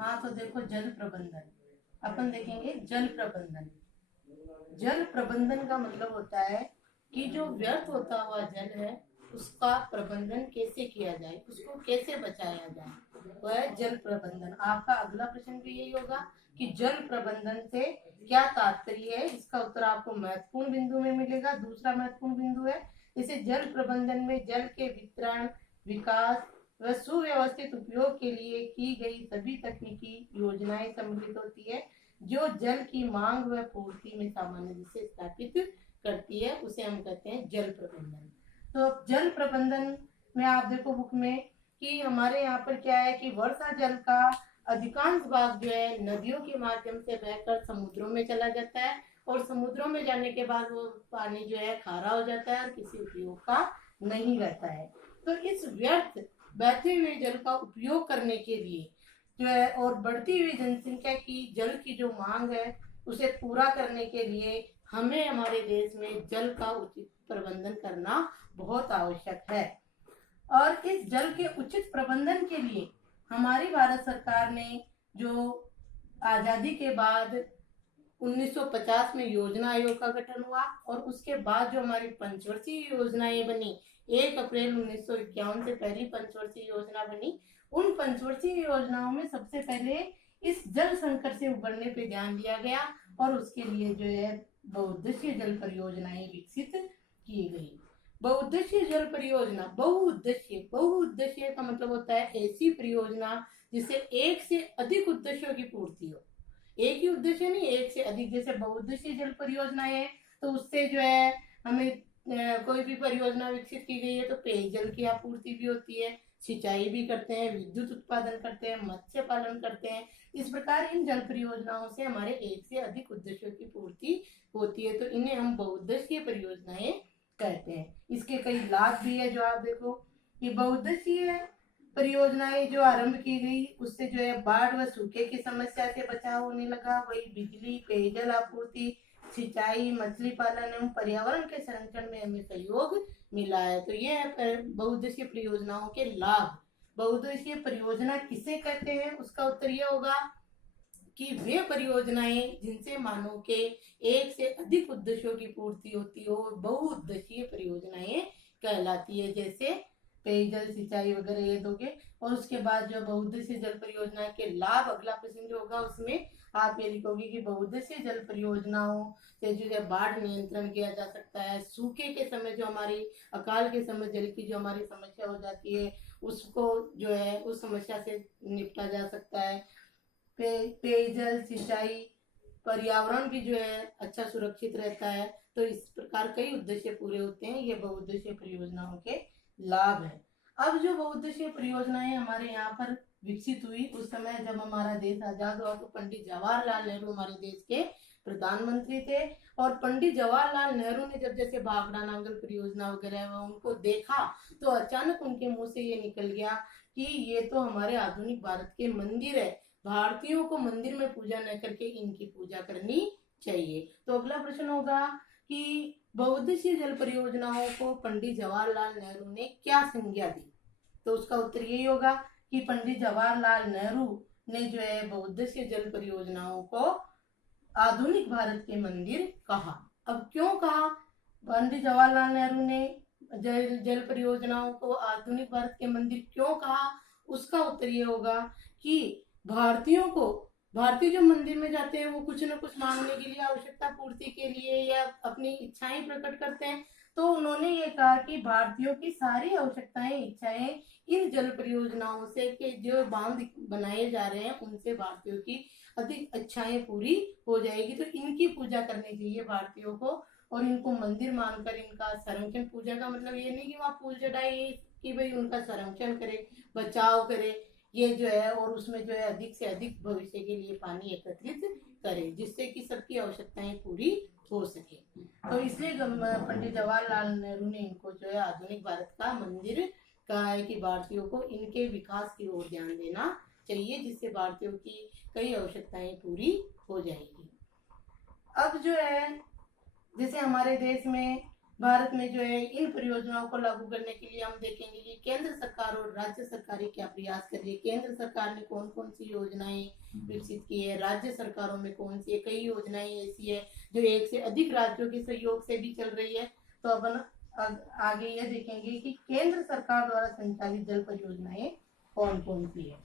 हाँ, तो देखो जल प्रबंधन, अपन देखेंगे जल प्रबंधन। जल प्रबंधन का मतलब होता है कि जो व्यर्थ होता हुआ जल है उसका प्रबंधन कैसे किया जाए, उसको कैसे बचाया जाए, वह जल प्रबंधन। आपका अगला प्रश्न भी यही होगा कि जल प्रबंधन से क्या तात्पर्य है। इसका उत्तर आपको महत्वपूर्ण बिंदु में मिलेगा। दूसरा महत्वपूर्ण बिंदु है, जैसे जल प्रबंधन में जल के वितरण, विकास व सुव्यवस्थित उपयोग के लिए की गई सभी तकनीकी योजनाएं सम्मिलित होती है जो जल की मांग व पूर्ति में सामंजस्य से स्थापित करती है, उसे हम कहते हैं जल प्रबंधन। तो जल प्रबंधन में आप देखो बुक में कि हमारे यहाँ पर क्या है कि वर्षा जल का अधिकांश भाग जो है नदियों के माध्यम से बहकर समुद्रों में चला जाता है और समुद्रों में जाने के बाद वो पानी जो है खारा हो जाता है और किसी उपयोग का नहीं रहता है। तो इस व्यर्थ बहते हुए जल का उपयोग करने के लिए जो है और बढ़ती हुई जनसंख्या की जल की जो मांग है उसे पूरा करने के लिए हमें हमारे देश में जल का उचित प्रबंधन करना बहुत आवश्यक है। और इस जल के उचित प्रबंधन के लिए हमारी भारत सरकार ने जो आजादी के बाद 1950 में योजना आयोग का गठन हुआ और उसके बाद जो हमारी पंचवर्षीय योजनाएं बनी, 1 अप्रैल 1951 से पहली पंचवर्षीय योजना बनी। उन पंचवर्षीय योजनाओं में सबसे पहले इस जल संकट से उबरने पे ध्यान दिया गया और उसके लिए जो है बहुउद्देशीय जल परियोजनाएं विकसित की गई। बहुउद्देशीय जल परियोजना, बहुउद्देशीय, बहुउद्देशीय का मतलब होता है ऐसी परियोजना जिससे एक से अधिक उद्देश्यों की पूर्ति हो। एक ही उद्देश्य नहीं, एक से अधिक। जैसे बहुउद्देशीय जल परियोजनाएं है तो उससे जो है हमें कोई भी परियोजना विकसित की गई है तो पेयजल की आपूर्ति भी होती है, सिंचाई भी करते हैं, विद्युत उत्पादन करते हैं, मत्स्य पालन करते हैं। इस प्रकार इन जल परियोजनाओं से हमारे एक से अधिक उद्देश्यों की पूर्ति होती है, तो इन्हें हम बहुउद्देशीय परियोजनाएं कहते हैं। इसके कई लाभ भी है जो आप देखो कि बहुउद्देशीय परियोजनाएं जो आरंभ की गई उससे जो है बाढ़ व सूखे की समस्या से बचाव होने लगा। वही बिजली, पेयजल आपूर्ति, सिंचाई, मछली पालन एवं पर्यावरण के संरक्षण में हमें सहयोग मिला है। तो ये है बहुउद्देशीय परियोजनाओं के लाभ। बहुउद्देशीय परियोजना किसे कहते हैं, उसका उत्तर यह होगा कि वे परियोजनाएं जिनसे मानव के एक से अधिक उद्देश्यों की पूर्ति होती हो बहुउद्देशीय परियोजनाएं कहलाती है। जैसे पेयजल, सिंचाई वगैरह ये दोगे। और उसके बाद जो बहुउद्देशीय जल परियोजना के लाभ, अगला प्रश्न जो होगा उसमें आप ये लिखोगे कि बहुउद्देशीय जल परियोजनाओं से जो है बाढ़ नियंत्रण किया जा सकता है, सूखे के समय जो हमारी अकाल के समय जल की जो हमारी समस्या हो जाती है उसको जो है उस समस्या से निपटा जा सकता है। पेयजल, सिंचाई, पर्यावरण भी जो है अच्छा सुरक्षित रहता है। तो इस प्रकार कई उद्देश्य पूरे होते हैं। ये बहुउद्देशीय परियोजनाओं के लाभ है। अब जो बहुउद्देशीय परियोजनाएं हमारे यहाँ पर विकसित हुई उस समय जब हमारा देश आजाद हुआ तो पंडित जवाहरलाल नेहरू हमारे देश के प्रधानमंत्री थे। और पंडित जवाहरलाल नेहरू ने जब जैसे भाखड़ा नांगल परियोजना वगैरह उनको देखा तो अचानक उनके मुंह से ये निकल गया कि ये तो हमारे आधुनिक भारत के मंदिर है, भारतीयों को मंदिर में पूजा न करके इनकी पूजा करनी चाहिए। तो अगला प्रश्न होगा कि बहुउद्देशीय जल परियोजनाओं को पंडित जवाहरलाल नेहरू ने क्या संज्ञा दी। तो उसका उत्तर यही होगा कि पंडित जवाहरलाल नेहरू ने जो है बहुउद्देशीय जल परियोजनाओं को आधुनिक भारत के मंदिर कहा। अब क्यों कहा पंडित जवाहरलाल नेहरू ने जल परियोजनाओं को आधुनिक भारत के मंदिर क्यों कहा, उसका उत्तर ये होगा कि भारतीयों को, भारतीय जो मंदिर में जाते हैं वो कुछ न कुछ मांगने के लिए, आवश्यकता पूर्ति के लिए या अपनी इच्छाएं प्रकट करते हैं। तो उन्होंने ये कहा कि भारतीयों की सारी आवश्यकताएं, इच्छाएं इन जल परियोजनाओं से के जो बांध बनाए जा रहे हैं उनसे भारतीयों की अधिक इच्छाएं पूरी हो जाएगी। तो इनकी पूजा करनी चाहिए भारतीयों को और इनको मंदिर मानकर इनका संरक्षण, पूजा का मतलब ये नहीं कि वहाँ फूल चढ़ाए कि भाई उनका संरक्षण करे, बचाव करे, ये जो है और उसमें जो है अधिक से अधिक भविष्य के लिए पानी एकत्रित करे जिससे कि सबकी आवश्यकताएं पूरी हो सके। तो इसलिए पंडित जवाहरलाल नेहरू ने इनको जो है आधुनिक भारत का मंदिर कहा है कि भारतीयों को इनके विकास की ओर ध्यान देना चाहिए जिससे भारतीयों की कई आवश्यकताएं पूरी हो जाएगी। अब जो है जैसे हमारे देश में भारत में जो है इन परियोजनाओं को लागू करने के लिए हम देखेंगे कि केंद्र सरकार और राज्य सरकारें क्या प्रयास कर रही है। केंद्र सरकार ने कौन कौन सी योजनाएं विकसित की है, राज्य सरकारों में कौन सी है, कई योजनाएं ऐसी है जो एक से अधिक राज्यों के सहयोग से भी चल रही है। तो अपन आगे ये देखेंगे कि केंद्र सरकार द्वारा संचालित जल परियोजनाएं कौन कौन सी है।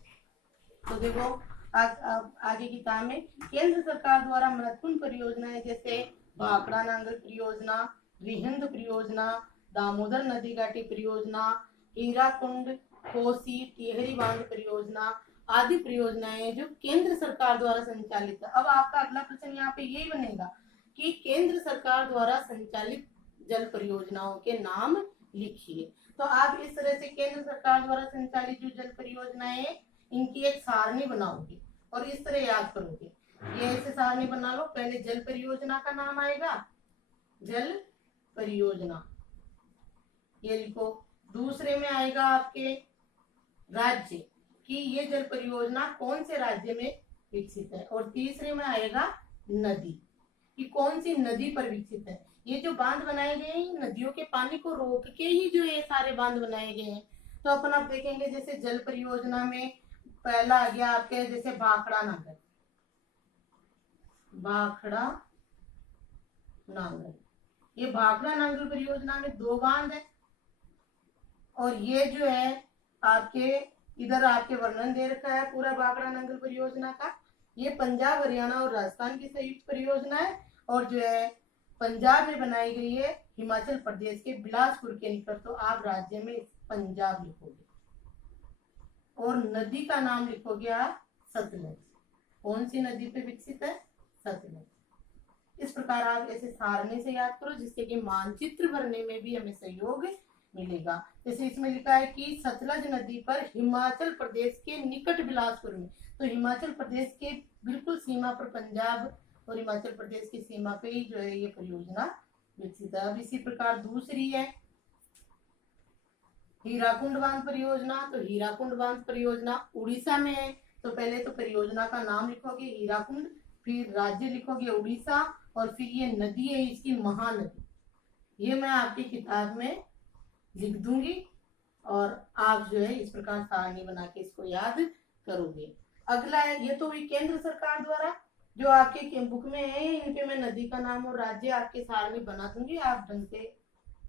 तो देखो आगे की तार में केंद्र सरकार द्वारा महत्वपूर्ण परियोजनाएं जैसे भाखड़ा नांगल परियोजना, रिहंद परियोजना, दामोदर नदी घाटी परियोजना, हीराकुंड, कोसी, टिहरी बांध परियोजना आदि परियोजनाएं जो केंद्र सरकार द्वारा संचालित है। अब आपका अगला प्रश्न यहाँ पे यही बनेगा कि केंद्र सरकार द्वारा संचालित जल परियोजनाओं के नाम लिखिए। तो आप इस तरह से केंद्र सरकार द्वारा संचालित जो जल परियोजनाएं इनकी एक सारणी बनाओगे और इस तरह याद करोगे। ये ऐसे सारणी बना लो, पहले जल परियोजना का नाम आएगा, जल परियोजना ये लिखो। दूसरे में आएगा आपके राज्य कि ये जल परियोजना कौन से राज्य में विकसित है, और तीसरे में आएगा नदी कि कौन सी नदी पर विकसित है। ये जो बांध बनाए गए हैं नदियों के पानी को रोक के ही जो ये सारे बांध बनाए गए हैं। तो अपन आप देखेंगे जैसे जल परियोजना में पहला आ गया आपके जैसे भाखड़ा नांगल, भाखड़ा नांगल। ये भाखड़ा नांगल परियोजना में 2 बांध है और ये जो है आपके इधर आपके वर्णन दे रखा है पूरा भाखड़ा नांगल परियोजना का। ये पंजाब, हरियाणा और राजस्थान की संयुक्त परियोजना है और जो है पंजाब में बनाई गई है हिमाचल प्रदेश के बिलासपुर के निकट। तो आप राज्य में पंजाब लिखोगे और नदी का नाम लिखोगे आप सतलज। कौन सी नदी पे विकसित है? सतलज। इस प्रकार आप ऐसे सारणी से याद करो जिससे कि मानचित्र भरने में भी हमें सहयोग मिलेगा। जैसे इसमें लिखा है कि सतलज नदी पर हिमाचल प्रदेश के निकट बिलासपुर में, तो हिमाचल प्रदेश के बिल्कुल सीमा पर पंजाब और हिमाचल प्रदेश की सीमा पे ही जो है ये परियोजना विकसित है। अब इसी प्रकार दूसरी है हीराकुंड बांध परियोजना। तो हीराकुंड बांध परियोजना उड़ीसा में है। तो पहले तो परियोजना का नाम लिखोगे हीराकुंड, फिर राज्य लिखोगे उड़ीसा और फिर ये नदी है इसकी महानदी। ये मैं आपकी किताब में लिख दूंगी और आप जो है इस प्रकार सारणी बना के इसको याद करोगे। अगला है, ये तो हुई केंद्र सरकार द्वारा जो आपके बुक में है, इनके मैं नदी का नाम और राज्य आपके सारणी बना दूंगी, आप ढंग से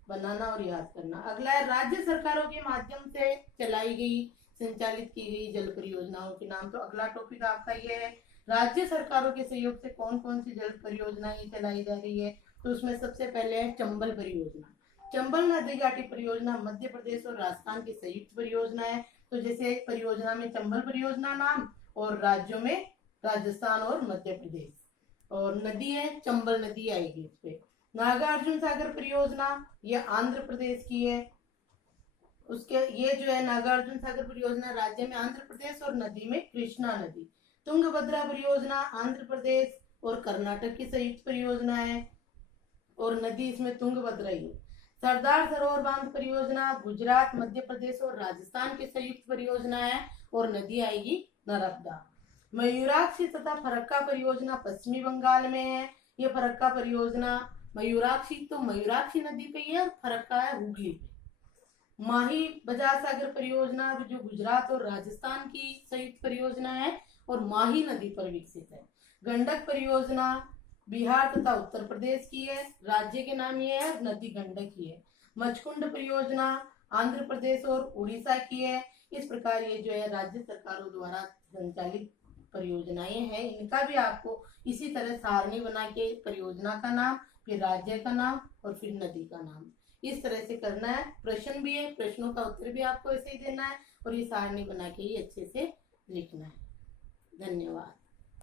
बनाना और याद करना। अगला है राज्य सरकारों के माध्यम से चलाई गई संचालित की गई जल परियोजनाओं के नाम। तो अगला टॉपिक आपका ये है राज्य सरकारों के सहयोग से कौन कौन सी जल परियोजनाएं चलाई जा रही है। तो उसमें सबसे पहले है चंबल परियोजना। चंबल नदी घाटी परियोजना मध्य प्रदेश और राजस्थान की संयुक्त परियोजना है। तो जैसे परियोजना में चंबल परियोजना नाम और राज्यों में राजस्थान और मध्य प्रदेश, और नदी है चंबल नदी आएगी इस पे। नागार्जुन सागर परियोजना ये आंध्र प्रदेश की है। उसके ये जो है नागार्जुन सागर परियोजना राज्य में आंध्र प्रदेश और नदी में कृष्णा नदी। तुंगभद्रा परियोजना आंध्र प्रदेश और कर्नाटक की संयुक्त परियोजना है और नदी इसमें तुंगभद्रा ही है। सरदार सरोवर बांध परियोजना गुजरात, मध्य प्रदेश और राजस्थान की संयुक्त परियोजना है और नदी आएगी नर्मदा। मयूराक्षी तथा फरक्का परियोजना पश्चिमी बंगाल में है। ये फरक्का परियोजना मयूराक्षी तो मयूराक्षी नदी पे है और फरक्का है हुगली पे। माही बजाज सागर परियोजना जो गुजरात और राजस्थान की संयुक्त परियोजना है और माही नदी पर विकसित है। गंडक परियोजना बिहार तथा उत्तर प्रदेश की है, राज्य के नाम ये है, नदी गंडक की है। मचकुंड परियोजना आंध्र प्रदेश और उड़ीसा की है। इस प्रकार ये जो है राज्य सरकारों द्वारा संचालित परियोजनाएं हैं, इनका भी आपको इसी तरह सारणी बना के परियोजना का नाम, फिर राज्य का नाम और फिर नदी का नाम इस तरह से करना है। प्रश्न भी है, प्रश्नों का उत्तर भी आपको ऐसे ही देना है और ये सारणी बना के ही अच्छे से लिखना है। धन्यवाद।